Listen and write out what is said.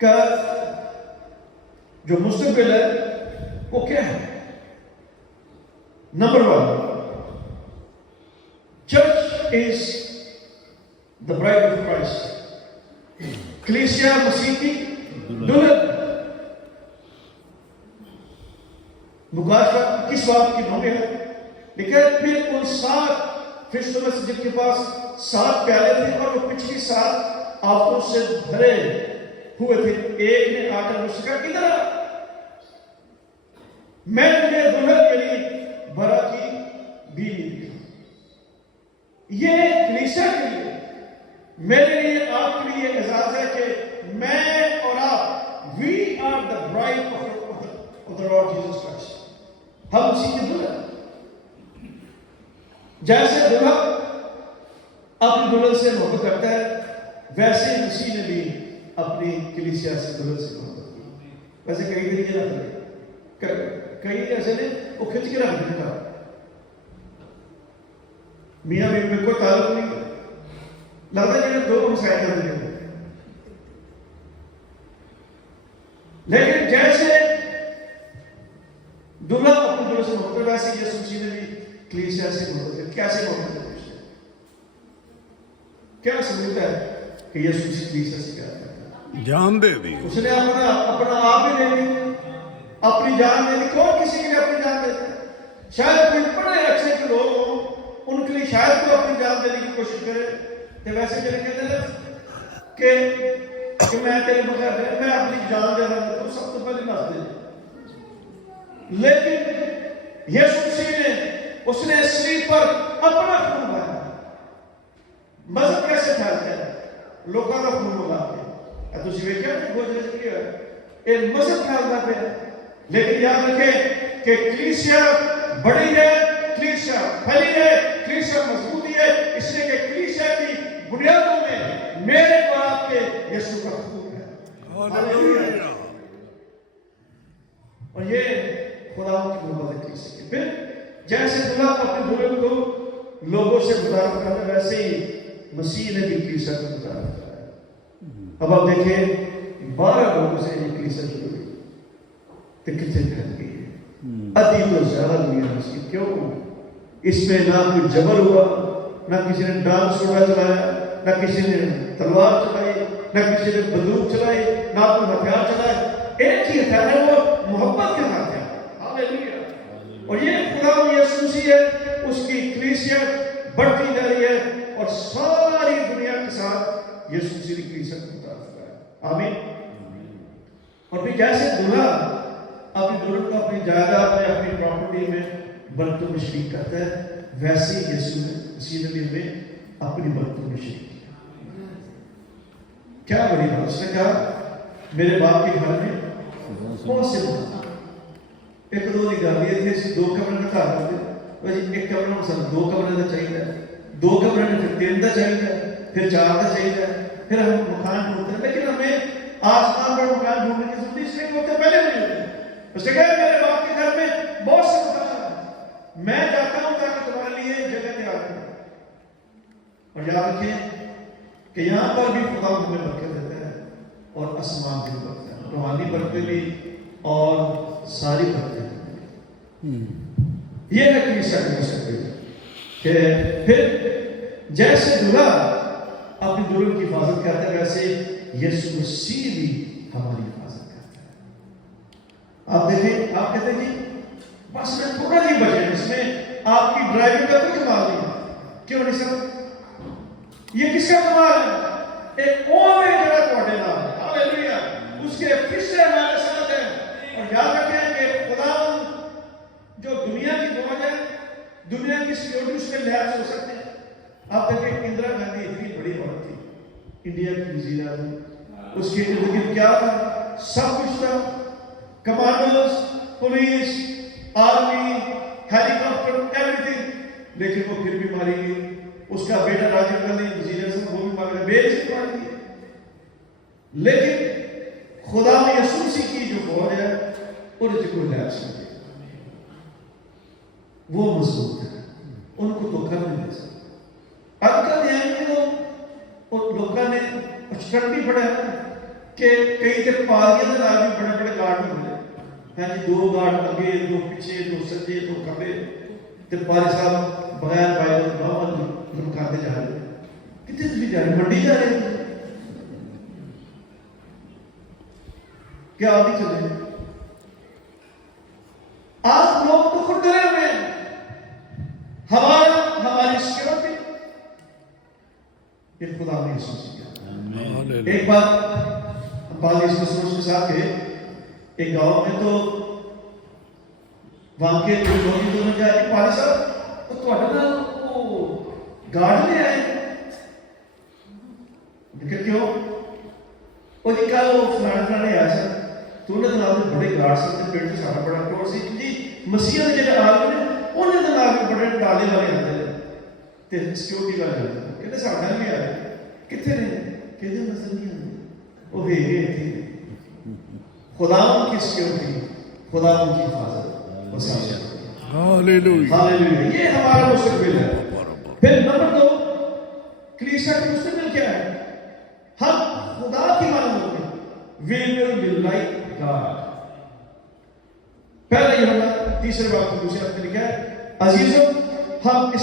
کا جو مستقبل ہے وہ کیا ہے؟ Number 1، church is the bride of Christ. کلیسیا مسیح کی دلہن. مکاشفہ کس بات کی نوع ہے؟ لیکن پھر ان 7 فرشتوں میں سے جن کے پاس 7 پیالے تھے اور وہ پچھلی 7 آفتوں سے بھرے ہوئے تھے، ایک نے آ کر مجھ سے کہا ادھر آ، میں تجھے دلہن کے لیے برا کی بیوی دکھاؤں. یہ کلیسیا کے لیے، میرے لیے، آپ کے لیے اعزاز ہے کہ میں اور آپ we are the bride of the Lord Jesus Christ. ہم اسی کی دلہن. جیسے دلہا اپنی دلہن سے محبت کرتا ہے، ویسے مسیح نے بھی اپنی کلیسیا سے دلہن سے محبت کی. ویسے کئی طریقے نہ کرے، کئی ایسے نے وہ کھنچ کے رکھ دیتا، میاں بیوی میں کوئی تعلق نہیں، لگتا ہے کہ 2 مسائل کر دیں. لیکن جیسے دلہا اپنی دلہن سے محبت کرتا ہے، ویسے یسوع مسیح نے بھی کلیسیا سے محبت کرتا ہے. کیسے محبت کرتا ہے؟ کیا سمجھتا ہے کہ یسوع مسیح کلیسیا سے کیا کرتا ہے؟ جان دے دی. اس نے اپنا آپ ہی دے دی، اپنی جان دے دی. کون کسی کے لیے اپنی جان دیتا ہے؟ شاید کوئی بڑے اچھے کے لوگ ہوں، ان کے لیے شاید کوئی اپنی جان دینے کی کوشش کرے. تو ویسے چلے کہتے ہیں کہ میں تیرے بغیر میں اپنی جان دے رہا ہوں، تو سب سے پہلے نس دے. لیکن یسوع مسیح نے، اس نے صلیب پر اپنا خون بہایا. مذہب کیسے پھیلتا ہے؟ لوگوں کا خون بہا کے. تو ویکھیا کہ گوجر کی ہے ایک مذہب پھیلتا پہ. لیکن یاد رکھیں کہ کلیسیا بڑی ہے، کلیسیا پھیلی ہے، کلیسیا مضبوطی ہے، اس لیے کہ کلیسیا کی بنیادوں میں میرے اور آپ کے یسوع کا خون ہے. ہاللیلویہ. اور یہ خدا کی محبت ہے کلیسیا کی. پھر جیسے دلہا اپنے دلہن کو لوگوں سے متعارف کرتا ہے، ویسے ہی مسیح نے بھی کلیسیا کو متعارف کرا ہے. اب آپ دیکھیں 12 لوگوں سے یہ کلیسیا شروع ہوئی تو کتنے پھیل گئی ہے. ادھی تو زیادہ دنیا مسیح. کیوں؟ اس میں نہ کوئی جبر ہوا، نہ کسی نے ڈانس سوڑا چلایا، نہ کسی نے تلوار چلائی، نہ کسی نے بندوق چلائی، نہ کوئی ہتھیار چلائے. ایک ہی ہتھیار ہے، وہ محبت کا ہتھیار. ہاللیلویہ. اور یہ خدا یسوع مسیح ہے، اس کی کلیسیا بڑھتی جا رہی ہے اور ساری دنیا کے ساتھ یسوع مسیح کی کلیسیا کو متعارف کرا ہے. آمین. اور پھر جیسے دلہا اپنی دلہن کو اپنی جائیداد میں، اپنی پراپرٹی میں برتن میں شریک کرتا ہے، ویسے ہی یسوع مسیح نے بھی ہمیں اپنی برتن میں شریک کیا. کیا بڑی بات! اس نے کہا میرے باپ کے گھر میں بہت سے لوگ، ایک دو کی گل یہ تھی 2 کمرے کا گھر ہوتے، ایک کمرے میں سب 2 کمرے کا چاہیے، 2 کمرے میں پھر 3 کا چاہیے، پھر 4 کا چاہیے، پھر ہم مکان ڈھونڈتے ہیں. لیکن ہمیں آسمان پر مکان ڈھونڈنے کی ضرورت اس لیے ہوتے پہلے نہیں ہوتے. اس نے کہا میرے باپ کے گھر میں بہت سے مکان ہیں، میں جاتا ہوں تاکہ تمہارے لیے جگہ تیار کروں. اور یاد رکھیں کہ یہاں پر بھی خدا ہمیں برکت دیتا ہے اور آسمان بھی برکت ہے، روحانی برکتیں بھی اور ساری برکتیں. یہ ہے کلیسیا کا مستقبل کہ پھر جیسے دلہا اپنی دلہن کی حفاظت کرتا ہے، ویسے یسوع مسیح بھی ہماری حفاظت کرتا ہے. آپ دیکھیں، آپ کہتے ہیں جی بس میں تھوڑا نہیں بچے، اس میں آپ کی ڈرائیونگ کا کوئی کمال نہیں. کیوں نہیں سر؟ یہ کس کا کمال ہے؟ ایک اور ہے جو تھوڑے نام ہے. ہاللیلویہ. اس کے فرشتے ہمارے ساتھ ہیں. اور یاد رکھیں کہ خدا جو دنیا کی فوج ہے، دنیا کی سیکورٹی اس کے لحاظ سے ہو سکتے ہیں. آپ دیکھیں اندرا گاندھی اتنی بڑی عورت تھی، انڈیا کی وزیر اعظم، اس کے ارد گرد کیا تھا؟ سب کچھ تھا، کمانڈوز، پولیس، آرمی، ہیلی کاپٹر، ایوری تھنگ. لیکن وہ پھر بھی ماری گئی. اس کا بیٹا راجیو گاندھی وزیر اعظم، وہ بھی مارا گیا، بیٹے سے مار دی. لیکن خدا میں یسوع مسیح کی جو فوج ہے اور کو لحاظ سے وہ مضبوط ہے، ان کو دھوکہ نہیں دے سکتا. اب کا دھیان میں تو لوگوں نے اچھڑ بھی پڑا ہے. کہ کئی تے پالیاں دے نال بھی بڑے بڑے گارڈ ہوندے ہیں جی، 2 گارڈ اگے 2 پیچھے 2 سجے 2 کھبے تے پاری صاحب بغیر پائے تو بہت لمکاتے جا رہے ہیں. کتنے تسی جا رہے ہیں؟ منڈی جا رہے ہیں کیا آپ نہیں چلے؟ آپ لوگ تو خود ڈرے ہوئے ہیں. ہماری سیکورٹی یہ خدا نے سوچ کیا. ایک بار بعض اس مسئلوں کے ساتھ گئے ایک گاؤں میں، تو وہاں کے لوگ تو نے کہا کہ پالی صاحب تو وہ گارڈ لے آئے. لیکن کیوں؟ وہ جی کل وہ فلانے آیا سر تو انہوں نے نام بڑے گارڈ سن پیٹ سے سارا بڑا کروڑ سی جی مسیح کے جڑے آدمی نے انہوں نے نام بڑے ڈالے والے آتے ہیں تے سیکورٹی والے آتے ہیں. کہتے ساڈا بھی آئے کتنے نے؟ کہتے نظر نہیں آتے وہ بھیج گئے تھے. خدا ان کی سیکورٹی، خدا ان کی حفاظت. ہاللویہ. یہ ہمارا مستقبل ہے. پھر نمبر 2 کلیسیا کا مستقبل کیا ہے؟ ہم خدا کی مانند ہوتے ہیں. We will be like God. پہلا یہ ہوگا. تیسرے بات کو دوسرے ہفتے لکھا ہے عزیزوں ہم اس